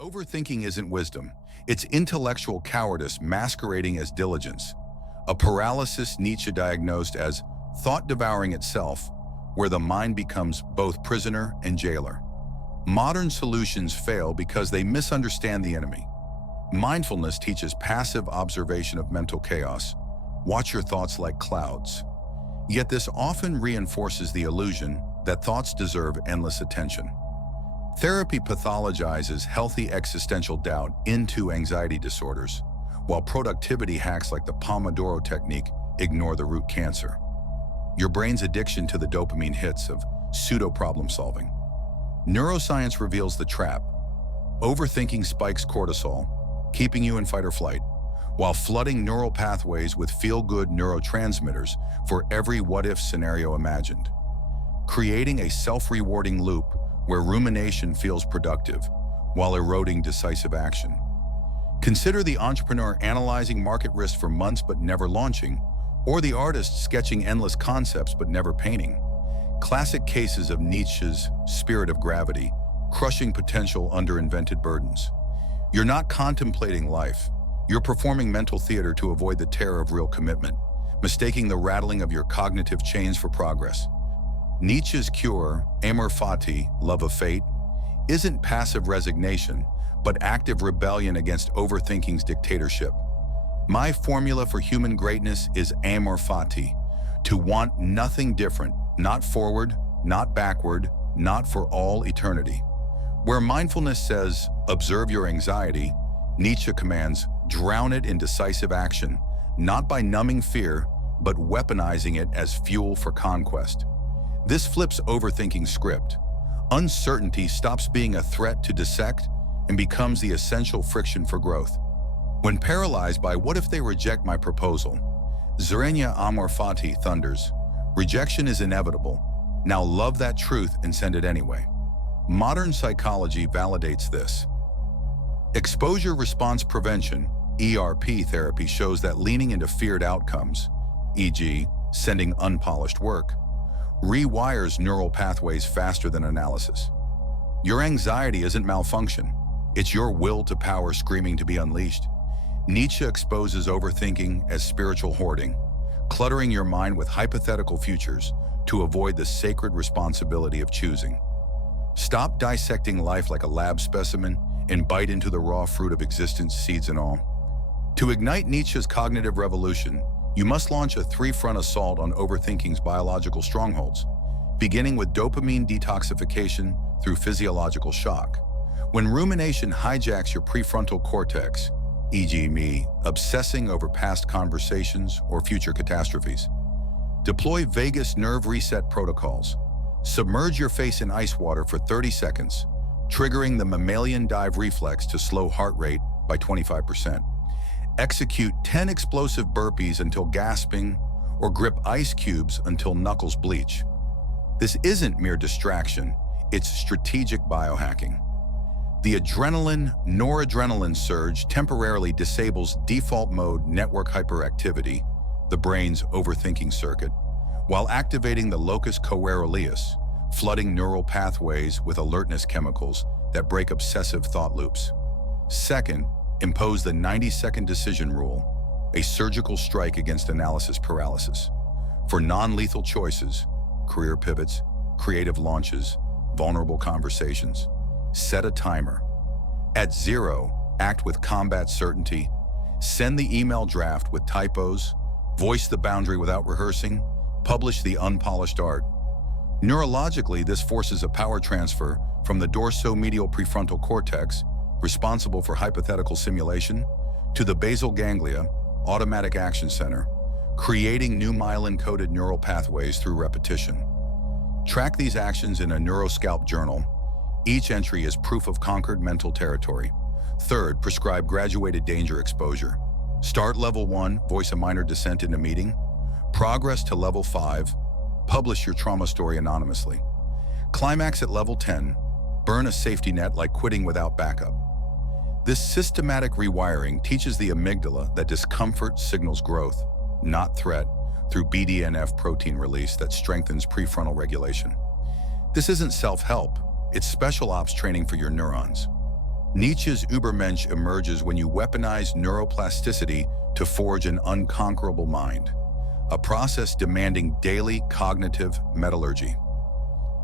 Overthinking isn't wisdom. It's intellectual cowardice masquerading as diligence. A paralysis Nietzsche diagnosed as thought devouring itself, where the mind becomes both prisoner and jailer. Modern solutions fail because they misunderstand the enemy. Mindfulness teaches passive observation of mental chaos. Watch your thoughts like clouds. Yet this often reinforces the illusion that thoughts deserve endless attention. Therapy pathologizes healthy existential doubt into anxiety disorders, while productivity hacks like the Pomodoro technique ignore the root cancer. Your brain's addiction to the dopamine hits of pseudo-problem solving. Neuroscience reveals the trap. Overthinking spikes cortisol, keeping you in fight or flight, while flooding neural pathways with feel-good neurotransmitters for every what-if scenario imagined, creating a self-rewarding loop where rumination feels productive while eroding decisive action. Consider the entrepreneur analyzing market risk for months but never launching, or the artist sketching endless concepts but never painting. Classic cases of Nietzsche's spirit of gravity, crushing potential under invented burdens. You're not contemplating life. You're performing mental theater to avoid the terror of real commitment, mistaking the rattling of your cognitive chains for progress. Nietzsche's cure, amor fati, love of fate, isn't passive resignation, but active rebellion against overthinking's dictatorship. My formula for human greatness is amor fati, to want nothing different, not forward, not backward, not for all eternity. Where mindfulness says, observe your anxiety, Nietzsche commands, drown it in decisive action, not by numbing fear, but weaponizing it as fuel for conquest. This flips overthinking's script. Uncertainty stops being a threat to dissect and becomes the essential friction for growth. When paralyzed by what if they reject my proposal, Zrenia amor fati thunders. Rejection is inevitable. Now love that truth and send it anyway. Modern psychology validates this. Exposure response prevention, ERP therapy, shows that leaning into feared outcomes, e.g., sending unpolished work, rewires neural pathways faster than analysis. Your anxiety isn't malfunction. It's your will to power screaming to be unleashed. Nietzsche exposes overthinking as spiritual hoarding, cluttering your mind with hypothetical futures to avoid the sacred responsibility of choosing. Stop dissecting life like a lab specimen and bite into the raw fruit of existence, seeds and all. To ignite Nietzsche's cognitive revolution, you must launch a three-front assault on overthinking's biological strongholds, beginning with dopamine detoxification through physiological shock. When rumination hijacks your prefrontal cortex, e.g. me, obsessing over past conversations or future catastrophes, deploy vagus nerve reset protocols. Submerge your face in ice water for 30 seconds, triggering the mammalian dive reflex to slow heart rate by 25%. Execute 10 explosive burpees until gasping, or grip ice cubes until knuckles bleach. This isn't mere distraction, it's strategic biohacking. The noradrenaline surge temporarily disables default mode network hyperactivity, the brain's overthinking circuit, while activating the locus coeruleus, flooding neural pathways with alertness chemicals that break obsessive thought loops. Second, impose the 90-second decision rule, a surgical strike against analysis paralysis. For non-lethal choices, career pivots, creative launches, vulnerable conversations, set a timer. At 0, act with combat certainty, send the email draft with typos, voice the boundary without rehearsing, publish the unpolished art. Neurologically, this forces a power transfer from the dorsomedial prefrontal cortex, responsible for hypothetical simulation, to the basal ganglia, automatic action center, creating new myelin-coded neural pathways through repetition. Track these actions in a neuroscalp journal. Each entry is proof of conquered mental territory. Third, prescribe graduated danger exposure. Start level 1, voice a minor dissent in a meeting. Progress to level 5, publish your trauma story anonymously. Climax at level 10, burn a safety net like quitting without backup. This systematic rewiring teaches the amygdala that discomfort signals growth, not threat, through BDNF protein release that strengthens prefrontal regulation. This isn't self-help, it's special ops training for your neurons. Nietzsche's Übermensch emerges when you weaponize neuroplasticity to forge an unconquerable mind, a process demanding daily cognitive metallurgy.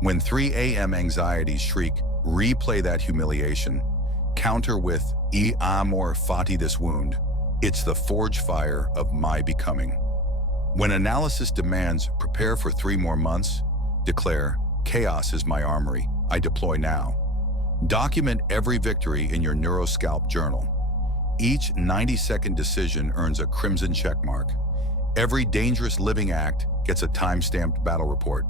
When 3 a.m. anxieties shriek, replay that humiliation, counter with amor fati this wound. It's the forge fire of my becoming. When analysis demands prepare for 3 more months, declare chaos is my armory, I deploy now. Document every victory in your neuroscalp journal. Each 90-second decision earns a crimson checkmark. Every dangerous living act gets a time-stamped battle report.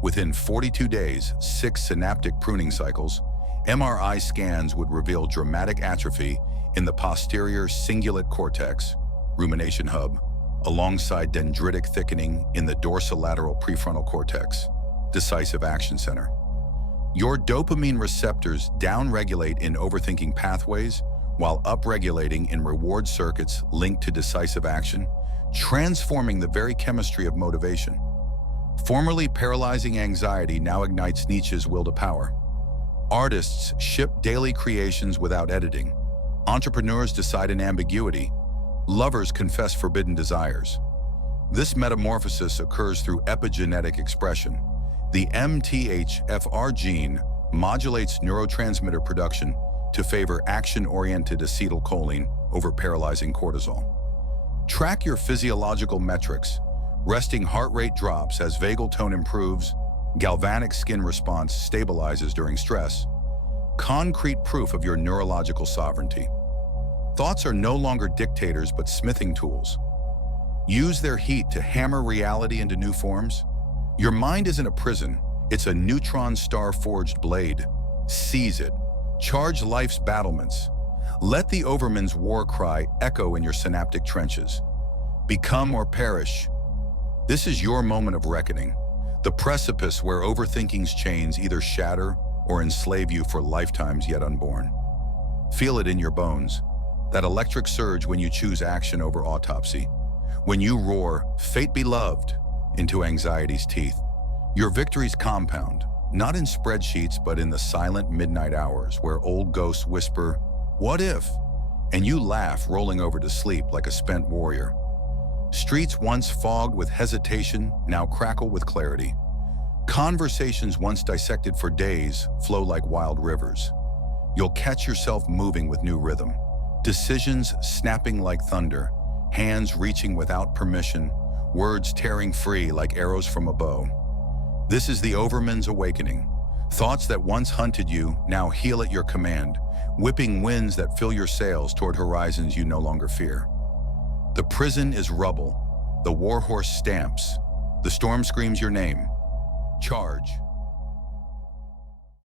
Within 42 days, 6 synaptic pruning cycles, MRI scans would reveal dramatic atrophy in the posterior cingulate cortex, rumination hub, alongside dendritic thickening in the dorsolateral prefrontal cortex, decisive action center. Your dopamine receptors downregulate in overthinking pathways while upregulating in reward circuits linked to decisive action, transforming the very chemistry of motivation. Formerly paralyzing anxiety now ignites Nietzsche's will to power. Artists ship daily creations without editing. Entrepreneurs decide in ambiguity. Lovers confess forbidden desires. This metamorphosis occurs through epigenetic expression. The MTHFR gene modulates neurotransmitter production to favor action-oriented acetylcholine over paralyzing cortisol. Track your physiological metrics. Resting heart rate drops as vagal tone improves, galvanic skin response stabilizes during stress. Concrete proof of your neurological sovereignty. Thoughts are no longer dictators but smithing tools. Use their heat to hammer reality into new forms. Your mind isn't a prison, it's a neutron star-forged blade. Seize it. Charge life's battlements. Let the Overman's war cry echo in your synaptic trenches. Become or perish. This is your moment of reckoning, the precipice where overthinking's chains either shatter or enslave you for lifetimes yet unborn. Feel it in your bones, that electric surge when you choose action over autopsy, when you roar, fate beloved, into anxiety's teeth. Your victories compound, not in spreadsheets but in the silent midnight hours where old ghosts whisper, "What if?" and you laugh, rolling over to sleep like a spent warrior. Streets once fogged with hesitation now crackle with clarity. Conversations once dissected for days flow like wild rivers. You'll catch yourself moving with new rhythm. Decisions snapping like thunder, hands reaching without permission, words tearing free like arrows from a bow. This is the Overman's awakening. Thoughts that once hunted you now heal at your command, whipping winds that fill your sails toward horizons you no longer fear. The prison is rubble. The warhorse stamps. The storm screams your name. Charge.